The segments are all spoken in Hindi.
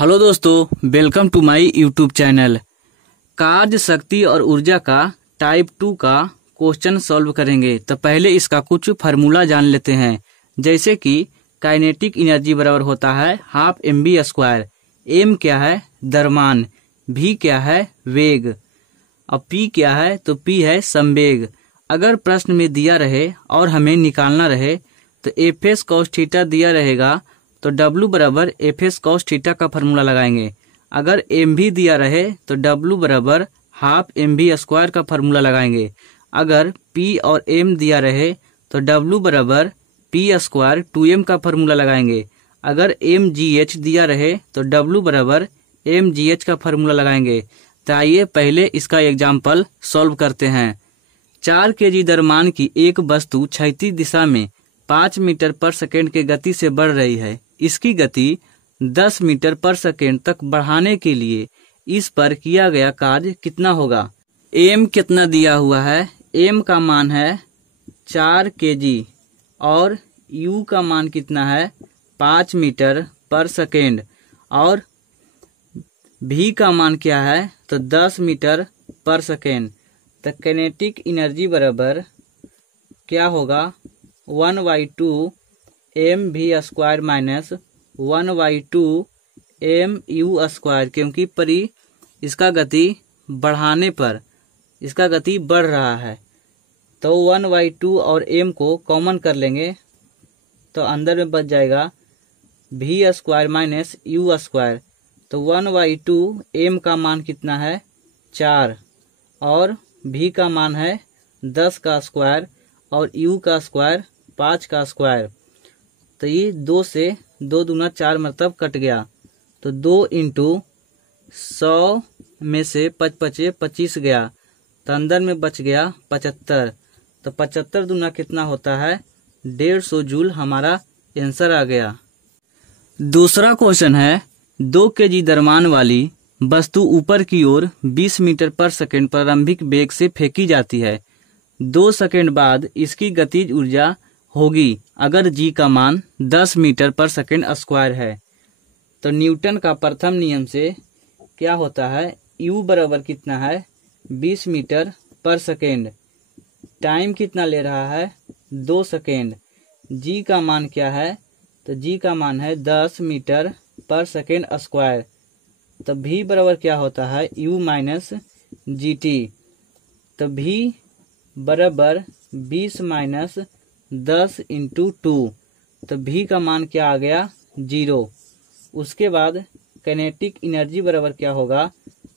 हेलो दोस्तों, welcome to my YouTube channel. कार्य शक्ति और ऊर्जा का टाइप 2 का क्वेश्चन सॉल्व करेंगे। तो पहले इसका कुछ फार्मूला जान लेते हैं। जैसे कि काइनेटिक एनर्जी बराबर होता है हाफ mv²। m क्या है? द्रव्यमान। v क्या है? वेग। अब p क्या है? तो p है संवेग। अगर प्रश्न में दिया रहे और हमें निकालना रहे तो एफ कॉस थीटा दिया रहेगा तो W बराबर एफ एस कॉस थीटा का फार्मूला लगाएंगे। अगर एम भी दिया रहे तो W बराबर हाफ mv² का फार्मूला लगाएंगे। अगर P और M दिया रहे तो W बराबर p² 2m का फार्मूला लगाएंगे। अगर mgh दिया रहे तो W बराबर mgh का फार्मूला लगाएंगे। तो आइए पहले इसका एग्जाम्पल सॉल्व करते हैं। 4 kg द्रव्यमान की एक वस्तु क्षैतिज दिशा में 5 मीटर पर सेकेंड के गति से बढ़ रही है। इसकी गति 10 मीटर पर सेकेंड तक बढ़ाने के लिए इस पर किया गया कार्य कितना होगा? m कितना दिया हुआ है? m का मान है 4 kg और u का मान कितना है? 5 मीटर पर सेकेंड और v का मान क्या है? तो 10 मीटर पर सेकेंड। तो काइनेटिक एनर्जी बराबर क्या होगा? 1/2 mv² माइनस 1/2 mu², क्योंकि इसका गति बढ़ाने पर इसका गति बढ़ रहा है। तो 1/2 और m को कॉमन कर लेंगे तो अंदर में बच जाएगा v² माइनस u²। तो 1/2 m का मान कितना है? 4 और v का मान है 10 का स्क्वायर और u का स्क्वायर 5 का स्क्वायर। तो ये 2 से 2 दूना 4 मतलब कट गया। तो 2 इंटू 100 में से 5 पचे 25 गया तो अंदर में बच गया 75। तो 75 दूना कितना होता है? 150 जूल हमारा आंसर आ गया। दूसरा क्वेश्चन है 2 kg द्रव्यमान वाली वस्तु ऊपर की ओर 20 मीटर पर सेकेंड प्रारंभिक वेग से फेंकी जाती है। 2 सेकेंड बाद इसकी गतिज ऊर्जा होगी अगर g का मान 10 मीटर पर सेकेंड स्क्वायर है। तो न्यूटन का प्रथम नियम से क्या होता है? u बराबर कितना है? 20 मीटर पर सेकेंड। टाइम कितना ले रहा है? 2 सेकेंड। g का मान क्या है? तो g का मान है 10 मीटर पर सेकेंड स्क्वायर। तो v बराबर क्या होता है? u minus gt। तो v बराबर 20 माइनस 10 इंटू 2। तो v का मान क्या आ गया? 0। उसके बाद काइनेटिक एनर्जी बराबर क्या होगा?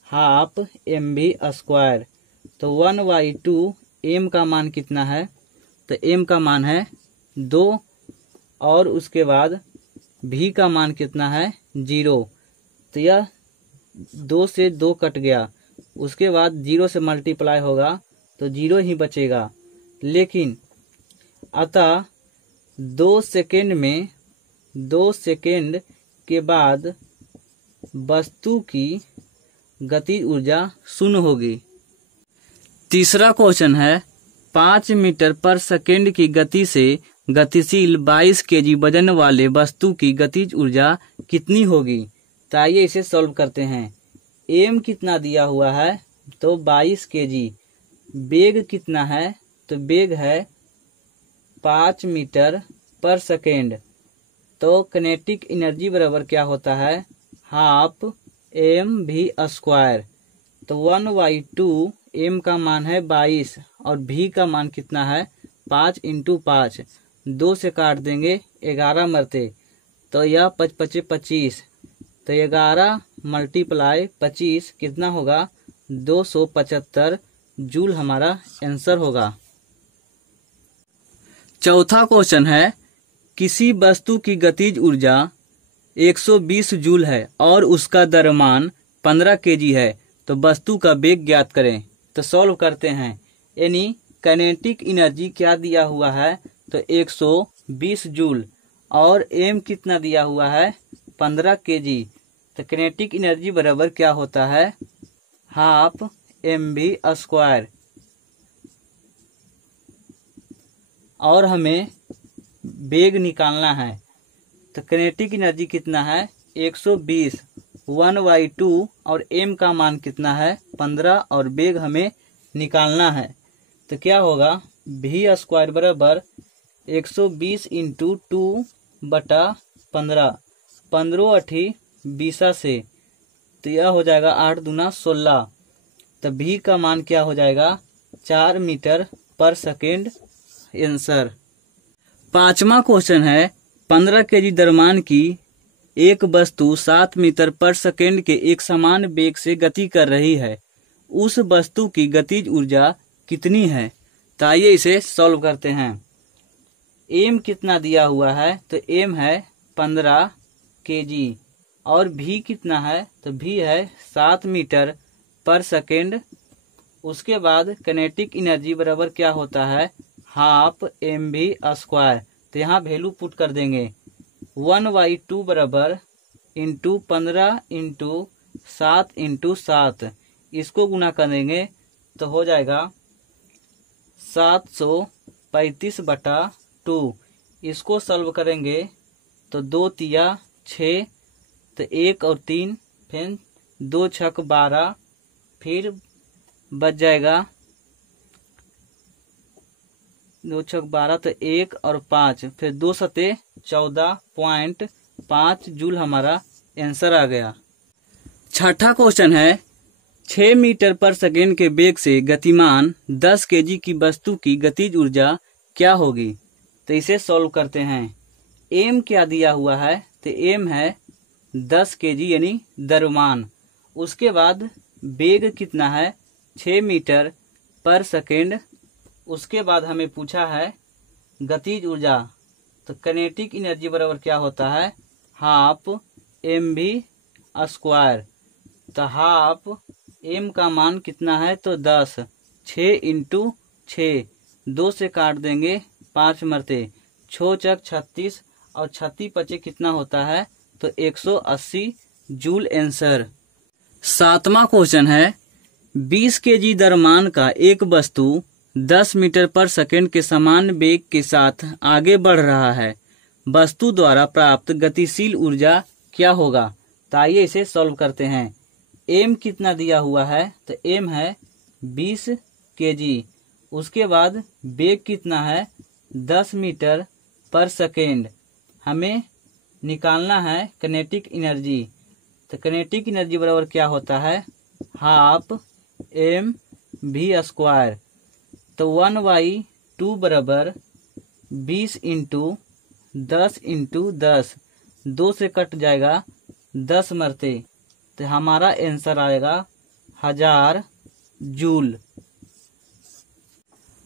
Half mv²। तो 1/2 m का मान कितना है? तो m का मान है 2 और उसके बाद v का मान कितना है? 0। तो यह 2 से 2 कट गया। उसके बाद 0 से मल्टीप्लाई होगा तो 0 ही बचेगा। लेकिन अतः 2 सेकेंड के बाद वस्तु की गतिज ऊर्जा 0 होगी। तीसरा क्वेश्चन है 5 मीटर पर सेकेंड की गति से गतिशील 22 kg वजन वाले वस्तु की गतिज ऊर्जा कितनी होगी? तो आइए इसे सॉल्व करते हैं। m कितना दिया हुआ है? तो 22 kg। वेग कितना है? तो वेग है 5 मीटर पर सेकेंड। तो काइनेटिक एनर्जी बराबर क्या होता है? Half mv²। तो 1/2 m का मान है 22 और v का मान कितना है? 5 इंटू 5। 2 से काट देंगे 11 मरते तो यह 5 पचे 25। तो 11 मल्टीप्लाई 25 कितना होगा? 275 जूल हमारा आंसर होगा। चौथा क्वेश्चन है किसी वस्तु की गतिज ऊर्जा 120 जूल है और उसका द्रव्यमान 15 kg है। तो वस्तु का वेग ज्ञात करें। तो सॉल्व करते हैं। यानी काइनेटिक एनर्जी क्या दिया हुआ है? तो 120 जूल और m कितना दिया हुआ है? 15 kg। तो काइनेटिक एनर्जी बराबर क्या होता है? Half mv²। और हमें वेग निकालना है। तो काइनेटिक एनर्जी कितना है? 120 1/2 और m का मान कितना है 15 और वेग हमें निकालना है। तो क्या होगा v² बराबर 120 × 2/15, 15 8 20 से, तो यह हो जाएगा 8 दूना 16। तो v का मान क्या हो जाएगा 4 मीटर पर सेकेंड आंसर। पांचवा क्वेश्चन है 15 kg द्रव्यमान की एक वस्तु 7 मीटर पर सेकेंड के एक समान वेग से गति कर रही है, उस वस्तु की गतिज ऊर्जा कितनी है। तो आइए इसे सॉल्व करते हैं। m कितना दिया हुआ है, तो m है 15 kg और v कितना है, तो v है 7 मीटर पर सेकेंड। उसके बाद किनेटिक एनर्जी बराबर क्या होता है हाफ mv²। तो यहाँ वैल्यू पुट कर देंगे 1/2 बराबर इंटू 15 इंटू 7 इंटू 7, इसको गुना कर देंगे तो हो जाएगा 735/2। इसको सॉल्व करेंगे तो 2 तिया 6, तो 1 और 3, फिर 2 छक 12, फिर बच जाएगा 2 छक 12, तो 1 और 5, फिर 2 सते 14.5 जूल हमारा आंसर आ गया। छठा क्वेश्चन है 6 मीटर पर सेकेंड के वेग से गतिमान 10 kg की वस्तु की गतिज ऊर्जा क्या होगी। तो इसे सॉल्व करते हैं। m क्या दिया हुआ है, तो m है 10 kg यानी द्रव्यमान। उसके बाद वेग कितना है 6 मीटर पर सेकेंड। उसके बाद हमें पूछा है गतिज ऊर्जा, तो किनेटिक एनर्जी बराबर क्या होता है हाफ mv²। तो हाफ m का मान कितना है, तो 10, 6 × 6, 2 से काट देंगे 5 मरते, 6 चक 36 और 36 पचे कितना होता है, तो 180 जूल आंसर। सातवां क्वेश्चन है 20 kg द्रव्यमान का एक वस्तु 10 मीटर पर सेकेंड के समान वेग के साथ आगे बढ़ रहा है, वस्तु द्वारा प्राप्त गतिशील ऊर्जा क्या होगा। तो आइए इसे सॉल्व करते हैं। m कितना दिया हुआ है, तो m है 20 kg। उसके बाद वेग कितना है 10 मीटर पर सेकेंड। हमें निकालना है किनेटिक एनर्जी, तो किनेटिक एनर्जी बराबर क्या होता है हाफ mv²। तो 1/2 बराबर 20 × 10 × 10, 2 से कट जाएगा 10 मरते, तो हमारा आंसर आएगा 1000 जूल।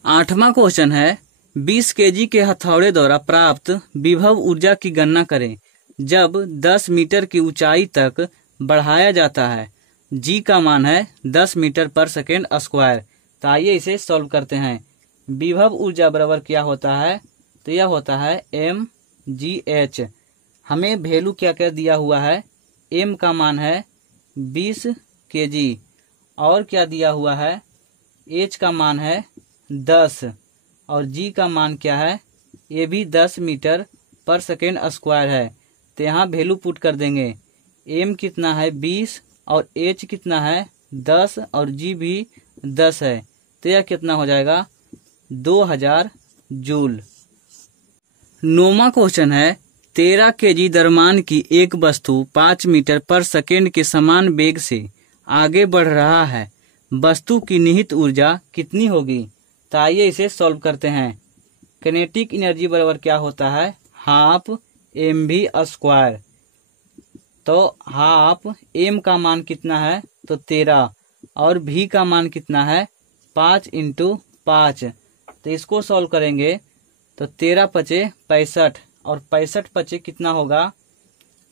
आठवां क्वेश्चन है 20 kg के हथौड़े द्वारा प्राप्त विभव ऊर्जा की गणना करें जब 10 मीटर की ऊंचाई तक बढ़ाया जाता है। g का मान है 10 मीटर पर सेकेंड स्क्वायर। तो आइए इसे सॉल्व करते हैं। विभव ऊर्जा बराबर क्या होता है, तो यह होता है mgh। हमें वैल्यू क्या क्या दिया हुआ है, m का मान है 20 kg और क्या दिया हुआ है h का मान है 10 और g का मान क्या है, ये भी 10 मीटर पर सेकेंड स्क्वायर है। तो यहाँ वैल्यू पुट कर देंगे, m कितना है 20 और h कितना है 10 और g भी 10 है, तो यह कितना हो जाएगा 2000 जूल। नौवां क्वेश्चन है 13 kg द्रव्यमान की एक वस्तु 5 मीटर पर सेकेंड के समान वेग से आगे बढ़ रहा है, वस्तु की निहित ऊर्जा कितनी होगी। तो आइए इसे सॉल्व करते हैं। किनेटिक एनर्जी बराबर क्या होता है हाफ mv²। तो हाफ m का मान कितना है, तो 13 और v का मान कितना है 5 × 5। तो इसको सॉल्व करेंगे तो 13 पचे 65 और 65 पचे कितना होगा,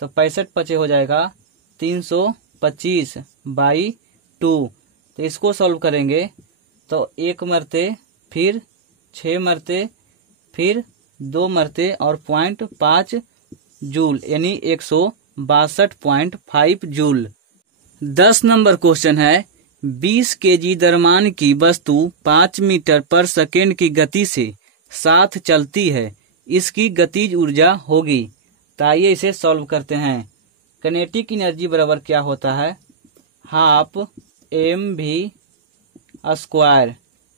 तो 65 पचे हो जाएगा 325/2। तो इसको सॉल्व करेंगे तो 1 मरते, फिर 6 मरते, फिर 2 मरते और 0.5 जूल यानी 162.5 जूल। 10 नंबर क्वेश्चन है 20 kg द्रव्यमान की वस्तु 5 मीटर पर सेकेंड की गति से साथ चलती है, इसकी गतिज ऊर्जा होगी। तो आइए इसे सॉल्व करते हैं। काइनेटिक एनर्जी बराबर क्या होता है, हाफ mv स्क्वायर।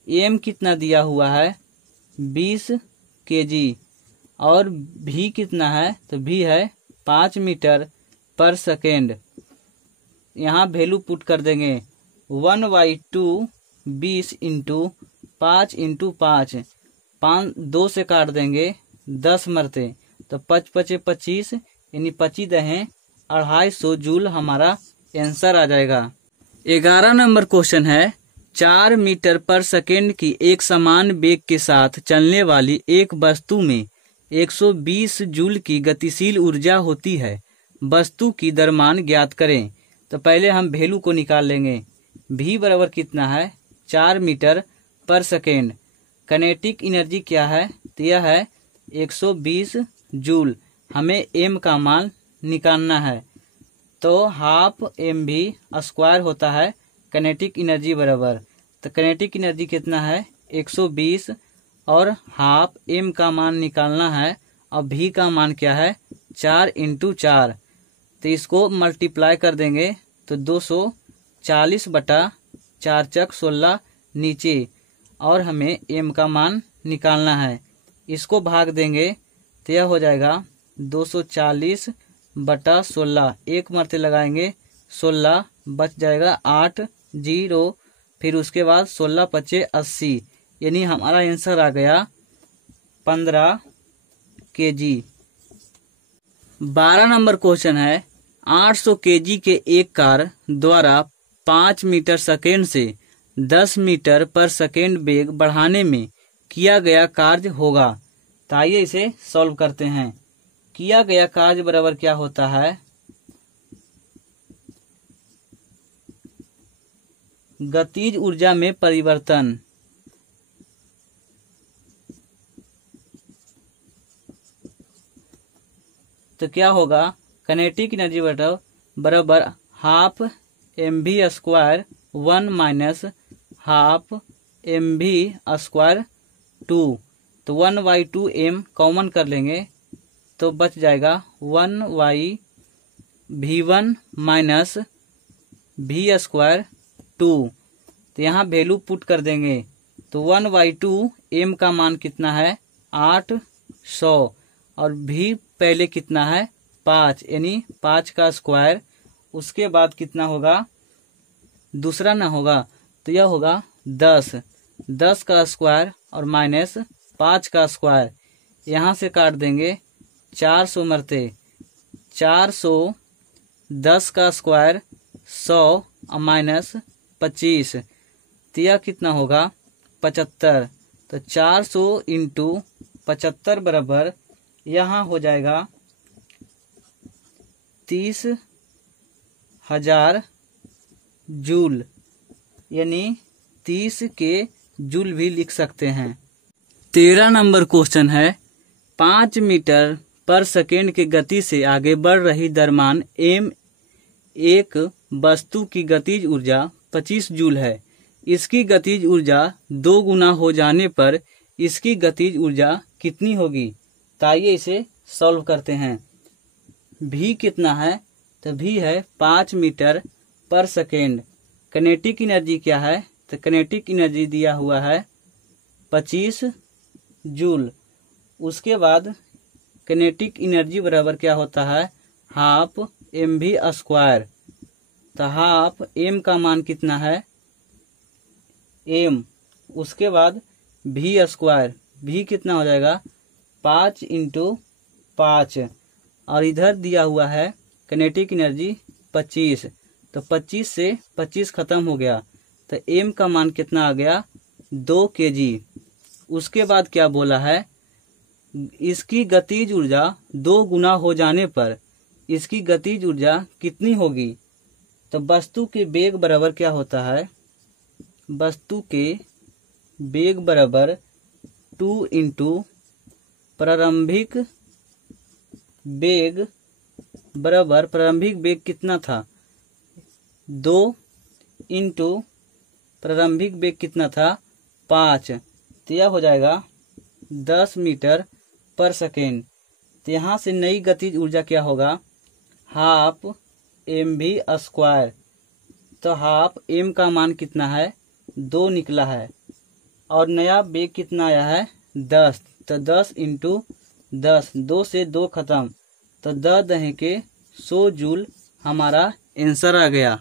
m कितना दिया हुआ है 20 kg और v कितना है, तो v है 5 मीटर पर सेकेंड। यहाँ वैल्यू पुट कर देंगे 1/2 20 इंटू 5 इंटू 5, 2 से काट देंगे 10 मरते, तो 5 पचे 25 यानी 25 दहें 250 जूल हमारा आंसर आ जाएगा। 11 नंबर क्वेश्चन है, 4 मीटर पर सेकेंड की एक समान वेग के साथ चलने वाली एक वस्तु में 120 जूल की गतिशील ऊर्जा होती है। वस्तु की द्रव्यमान ज्ञात करें। तो पहले हम वैल्यू को निकाल लेंगे। v बराबर कितना है 4 मीटर पर सेकेंड। काइनेटिक एनर्जी क्या है, तो यह है 120 जूल। हमें m का मान निकालना है, तो हाफ mv स्क्वायर होता है काइनेटिक एनर्जी बराबर। तो काइनेटिक एनर्जी कितना है 120 और हाफ m का मान निकालना है और v का मान क्या है 4 इंटू 4। तो इसको मल्टीप्लाई कर देंगे तो 240 बटा 4 चक 16 नीचे, और हमें m का मान निकालना है। इसको भाग देंगे तो यह हो जाएगा 240 बटा 16, एक मरते लगाएंगे 16 बच जाएगा 8 0, फिर उसके बाद 16 पचे 80, यानी हमारा आंसर आ गया 15 kg। 12 नंबर क्वेश्चन है, 800 kg के एक कार द्वारा 5 मीटर सेकेंड से 10 मीटर पर सेकेंड वेग बढ़ाने में किया गया कार्य होगा। तो आइए इसे सॉल्व करते हैं। किया गया कार्य बराबर क्या होता है, गतिज ऊर्जा में परिवर्तन। तो क्या होगा, काइनेटिक एनर्जी बराबर half mv square 1 minus half mv square 2। तो 1/2 m कॉमन कर लेंगे तो बच जाएगा 1/v1 माइनस v स्क्वायर 2। तो यहाँ वैल्यू पुट कर देंगे तो 1/2 m का मान कितना है 800 और v पहले कितना है 5, यानी 5 का स्क्वायर। उसके बाद कितना होगा, दूसरा ना होगा तो यह होगा 10 का स्क्वायर और माइनस 5 का स्क्वायर। यहाँ से काट देंगे 400 मरते 400, 10 का स्क्वायर 100 और माइनस 25, तो यह कितना होगा 75। तो 400 इंटू 75 बराबर यहाँ हो जाएगा 30,000 जूल, यानी 30 के जूल भी लिख सकते हैं। 13 नंबर क्वेश्चन है, 5 मीटर पर सेकेंड की गति से आगे बढ़ रही द्रव्यमान m एक वस्तु की गतिज ऊर्जा 25 जूल है। इसकी गतिज ऊर्जा 2 गुना हो जाने पर इसकी गतिज ऊर्जा कितनी होगी। तो आइए इसे सॉल्व करते हैं। v कितना है, तो v है 5 मीटर पर सेकेंड। काइनेटिक एनर्जी क्या है, तो काइनेटिक एनर्जी दिया हुआ है 25 जूल। उसके बाद काइनेटिक एनर्जी बराबर क्या होता है हाफ mv स्क्वायर। तो हाफ m का मान कितना है m, उसके बाद v स्क्वायर, v कितना हो जाएगा 5 इंटू 5, और इधर दिया हुआ है काइनेटिक एनर्जी 25, तो 25 से 25 खत्म हो गया तो m का मान कितना आ गया 2 kg। उसके बाद क्या बोला है, इसकी गतिज ऊर्जा 2 गुना हो जाने पर इसकी गतिज ऊर्जा कितनी होगी। तो वस्तु के वेग बराबर क्या होता है, वस्तु के वेग बराबर 2 इंटू प्रारंभिक वेग बराबर, प्रारंभिक वेग कितना था 2 इंटू प्रारंभिक वेग कितना था 5, तो यह हो जाएगा 10 मीटर पर सेकेंड। तो यहाँ से नई गतिज ऊर्जा क्या होगा हाफ mv²। तो हाफ m का मान कितना है 2 निकला है और नया वेग कितना आया है 10। तो 10 इंटू 10, 2 से 2 खत्म, तो 10 दहे के 100 जूल हमारा आंसर आ गया।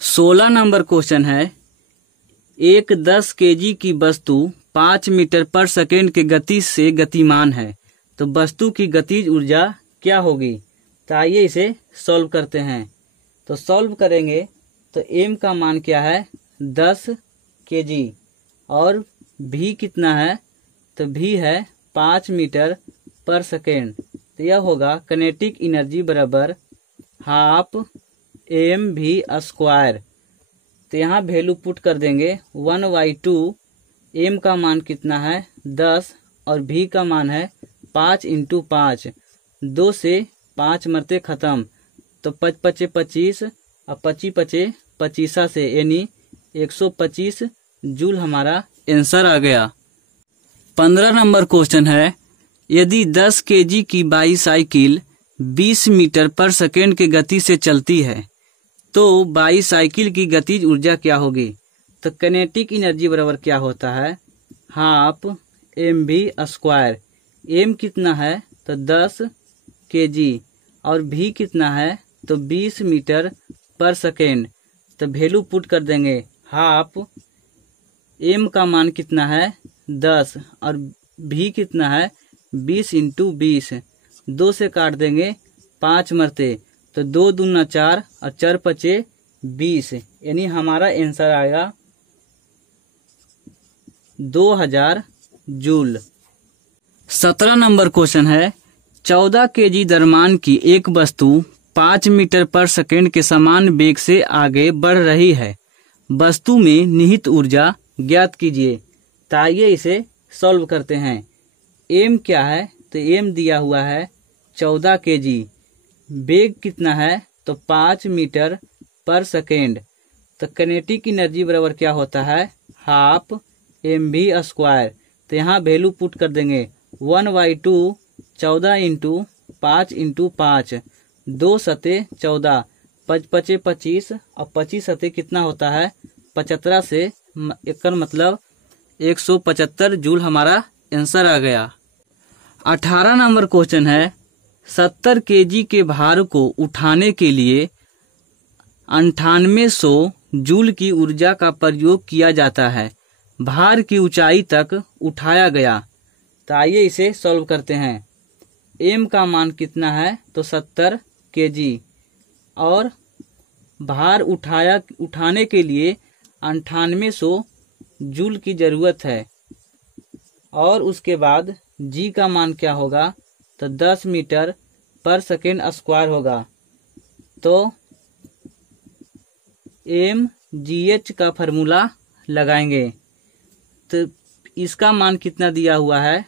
16 नंबर क्वेश्चन है, एक 10 केजी की वस्तु 5 मीटर पर सेकेंड के गति से गतिमान है, तो वस्तु की गतिज ऊर्जा क्या होगी। तो आइए इसे सॉल्व करते हैं। तो सॉल्व करेंगे तो m का मान क्या है 10 केजी और v कितना है, तो v है 5 मीटर पर सेकेंड। तो यह होगा काइनेटिक एनर्जी बराबर हाफ mv²। तो यहाँ वैल्यू पुट कर देंगे 1/2। m का मान कितना है 10 और v का मान है 5 इंटू 5। 2 से 5 मरते खत्म, तो 5 पचे 25 और 25 पचे 25 से यानी 125 जूल हमारा आंसर आ गया। 15 नंबर क्वेश्चन है, यदि 10 केजी की बाईसाइकिल 20 मीटर पर सेकेंड के गति से चलती है, तो बाईसाइकिल की गतिज ऊर्जा क्या होगी। तो काइनेटिक एनर्जी बराबर क्या होता है हाफ mv²। m कितना है तो 10 केजी और v कितना है तो 20 मीटर पर सेकेंड। तो वैल्यू पुट कर देंगे हाफ m का मान कितना है 10 और v कितना है 20 इंटू 20। 2 से काट देंगे 5 मरते, तो 2 दूना 4 और 4 पचे 20, यानी हमारा आंसर आएगा 2000 जूल। 17 नंबर क्वेश्चन है, 14 केजी द्रव्यमान की एक वस्तु 5 मीटर पर सेकेंड के समान वेग से आगे बढ़ रही है, वस्तु में निहित ऊर्जा ज्ञात कीजिए। तो आइए इसे सॉल्व करते हैं। m क्या है तो m दिया हुआ है 14 केजी, वेग कितना है तो 5 मीटर पर सेकेंड। तो काइनेटिक एनर्जी बराबर क्या होता है हाफ mv²। तो यहाँ वैल्यू पुट कर देंगे 1/2 14 इंटू 5 इंटू 5, 2 सते 14, 5 पचे 25 और 25 सते कितना होता है 75 से एक मतलब 175 जूल हमारा आंसर आ गया। 18 नंबर क्वेश्चन है, 70 केजी के भार को उठाने के लिए 9800 जूल की ऊर्जा का प्रयोग किया जाता है, भार की ऊंचाई तक उठाया गया। तो आइए इसे सॉल्व करते हैं। m का मान कितना है तो 70 केजी और भार उठाने के लिए 9800 जूल की जरूरत है, और उसके बाद g का मान क्या होगा तो 10 मीटर पर सेकेंड स्क्वायर होगा। तो mgh का फार्मूला लगाएंगे। तो इसका मान कितना दिया हुआ है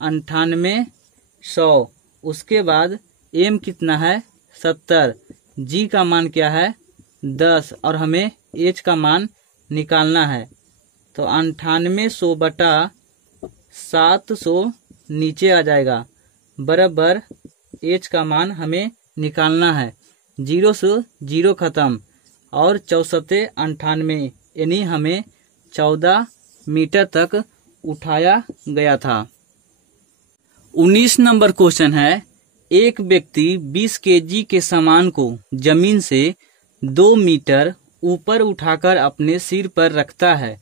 9800, उसके बाद m कितना है 70, g का मान क्या है 10 और हमें h का मान निकालना है। तो 9800 बटा 700 नीचे आ जाएगा, बराबर h का मान हमें निकालना है। 0 से 0 खत्म और 64 98, यानी हमें 14 मीटर तक उठाया गया था। 19 नंबर क्वेश्चन है, एक व्यक्ति 20 केजी के सामान को जमीन से 2 मीटर ऊपर उठाकर अपने सिर पर रखता है,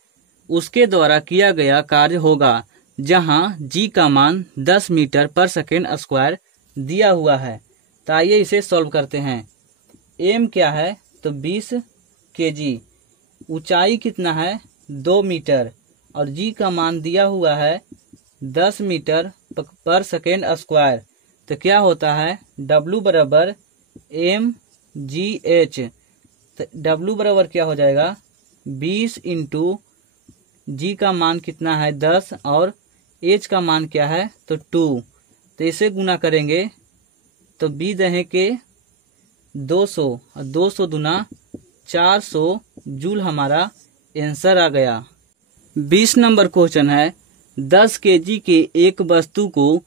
उसके द्वारा किया गया कार्य होगा जहां g का मान 10 मीटर पर सेकेंड स्क्वायर दिया हुआ है। तो आइए इसे सॉल्व करते हैं। m क्या है तो 20 केजी, ऊंचाई कितना है 2 मीटर और g का मान दिया हुआ है 10 मीटर पर सेकेंड स्क्वायर। तो क्या होता है W बराबर mgh। तो W बराबर क्या हो जाएगा 20 इंटू g का मान कितना है 10 और h का मान क्या है तो 2। तो इसे गुना करेंगे तो 20 दहे के 200 और 200 दुना 400 जूल हमारा आंसर आ गया। 20 नंबर क्वेश्चन है, 10 केजी के एक वस्तु को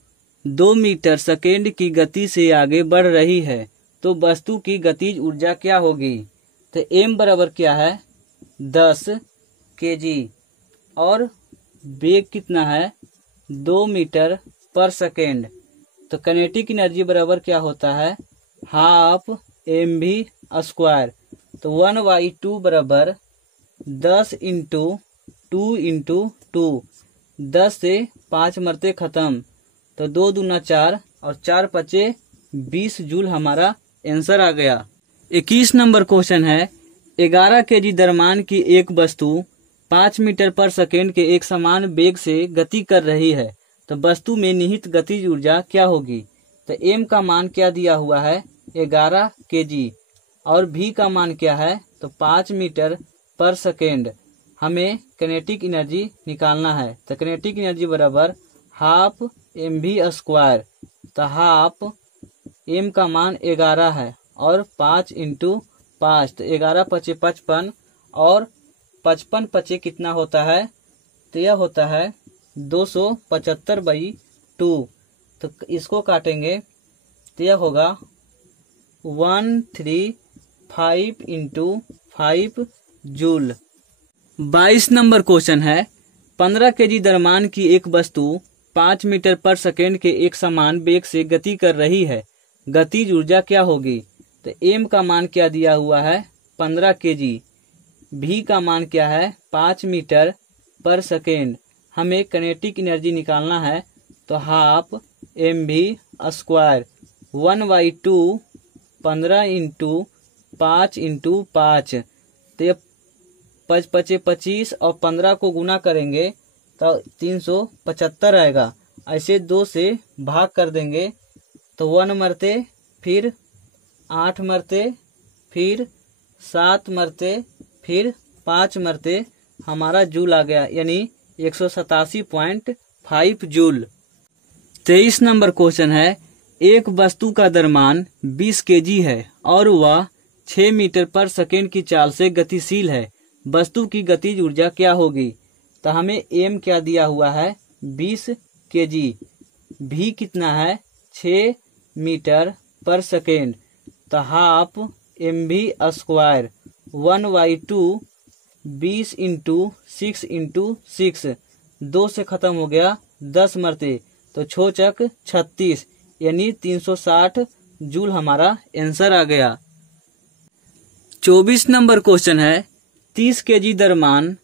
2 मीटर सेकेंड की गति से आगे बढ़ रही है, तो वस्तु की गतिज ऊर्जा क्या होगी? तो m बराबर क्या है 10 kg और वेग कितना है 2 मीटर पर सेकेंड। तो काइनेटिक एनर्जी बराबर क्या होता है हाफ mv²। तो 1/2 बराबर 10 इंटू 2 10 से 5 मरते खत्म, तो 2 दूना 4 और 4 पचे 20 जूल हमारा आंसर आ गया। 21 नंबर क्वेश्चन है 11 kg द्रव्यमान की एक वस्तु 5 मीटर पर सेकेंड के एक समान वेग से गति कर रही है, तो वस्तु में निहित गतिज ऊर्जा क्या होगी? तो m का मान क्या दिया हुआ है 11 kg और v का मान क्या है तो 5 मीटर पर सेकेंड। हमें काइनेटिक एनर्जी निकालना है, तो काइनेटिक एनर्जी बराबर हाफ mv²। तो हाफ m का मान 11 है और 5 इंटू 5, तो 11 पचे 55 और 55 पचे कितना होता है? तो यह होता है 275/2। तो इसको काटेंगे तो यह होगा 135 इंटू 5 जूल। 22 नंबर क्वेश्चन है 15 kg द्रव्यमान की एक वस्तु 5 मीटर पर सेकेंड के एक समान वेग से गति कर रही है, गतिज ऊर्जा क्या होगी? तो m का मान क्या दिया हुआ है 15 kg, v का मान क्या है 5 मीटर पर सेकेंड। हमें काइनेटिक एनर्जी निकालना है, तो हाफ mv²। 1/2 15 इंटू 5 इंटू 5, तो ये 5 पचे 25 और 15 को गुना करेंगे तो 375 आएगा। ऐसे 2 से भाग कर देंगे तो 1 मरते, फिर 8 मरते, फिर 7 मरते, फिर 5 मरते, हमारा जूल आ गया, यानी 187.5 जूल। 23 नंबर क्वेश्चन है एक वस्तु का द्रव्यमान 20 kg है और वह 6 मीटर पर सेकेंड की चाल से गतिशील है, वस्तु की गतिज ऊर्जा क्या होगी? तो हमें m क्या दिया हुआ है 20 kg, v कितना है 6 मीटर पर सेकेंड, तो हाफ mv²। 1/2 20 इंटू 6 इंटू 6, 2 से खत्म हो गया 10 मरते, तो 6 36 यानी 360 जूल हमारा आंसर आ गया। 24 नंबर क्वेश्चन है 30 kg द्रव्यमान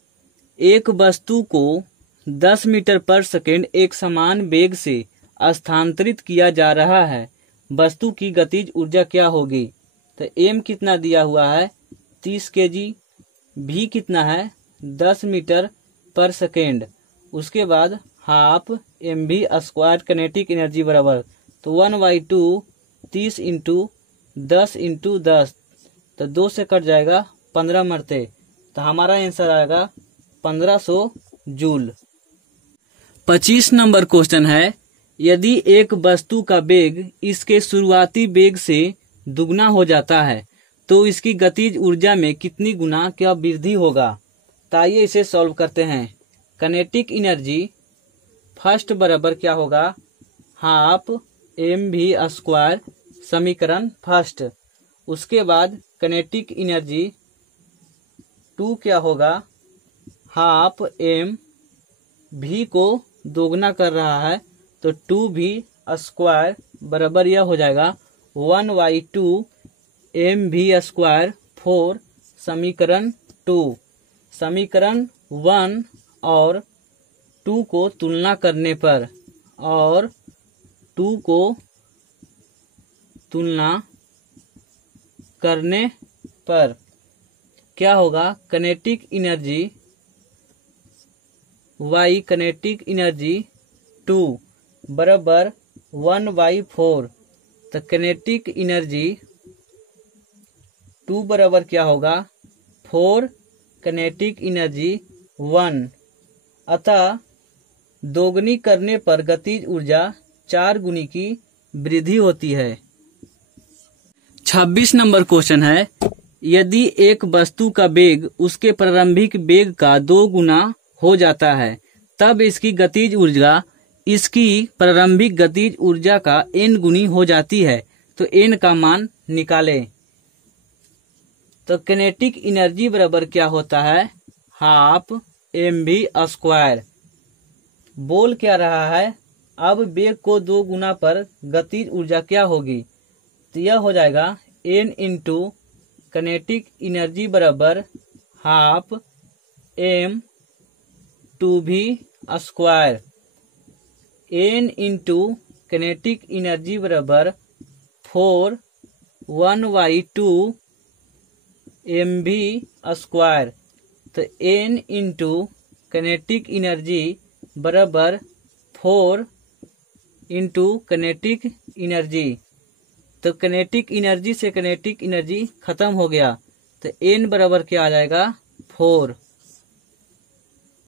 एक वस्तु को 10 मीटर पर सेकेंड एक समान वेग से स्थानांतरित किया जा रहा है, वस्तु की गतिज ऊर्जा क्या होगी? तो m कितना दिया हुआ है 30 kg, v कितना है 10 मीटर पर सेकेंड, उसके बाद हाफ mv² काइनेटिक एनर्जी बराबर, तो 1/2 30 इंटू 10 इंटू 10, तो 2 से कट जाएगा 15 मरते, तो हमारा आंसर आएगा 1500 जूल। 25 नंबर क्वेश्चन है यदि एक वस्तु का वेग इसके शुरुआती वेग से दुगना हो जाता है तो इसकी गतिज ऊर्जा में कितनी गुना क्या वृद्धि होगा? तो आइए इसे सॉल्व करते हैं। काइनेटिक एनर्जी फर्स्ट बराबर क्या होगा हाफ mv² समीकरण फर्स्ट, उसके बाद काइनेटिक एनर्जी 2 क्या होगा हाफ m, v को दोगुना कर रहा है तो 2v² बराबर यह हो जाएगा 1/2 mv² 4 समीकरण 2। समीकरण 1 और 2 को तुलना करने पर और 2 को तुलना करने पर क्या होगा kinetic energy y kinetic energy 2 बराबर 1/4, तो काइनेटिक एनर्जी 2 बराबर क्या होगा 4 काइनेटिक एनर्जी 1, अतः दोगुनी करने पर गतिज ऊर्जा 4 गुनी की वृद्धि होती है। 26 नंबर क्वेश्चन है यदि एक वस्तु का वेग उसके प्रारंभिक वेग का 2 गुना हो जाता है तब इसकी गतिज ऊर्जा इसकी प्रारंभिक गतिज ऊर्जा का n गुनी हो जाती है, तो n का मान निकाले। तो किनेटिक एनर्जी बराबर क्या होता है, हाफ mv²। बोल क्या रहा है, अब वेग को 2 गुना पर गतिज ऊर्जा क्या होगी, तो यह हो जाएगा n इंटू किनेटिक एनर्जी बराबर half m²v²। n into kinetic energy बराबर 4 1/2 mv²। तो n इंटू किनेटिक एनर्जी बराबर 4 इंटू किनेटिक एनर्जी। तो किनेटिक एनर्जी से किनेटिक एनर्जी खत्म हो गया, तो n बराबर क्या आ जाएगा 4।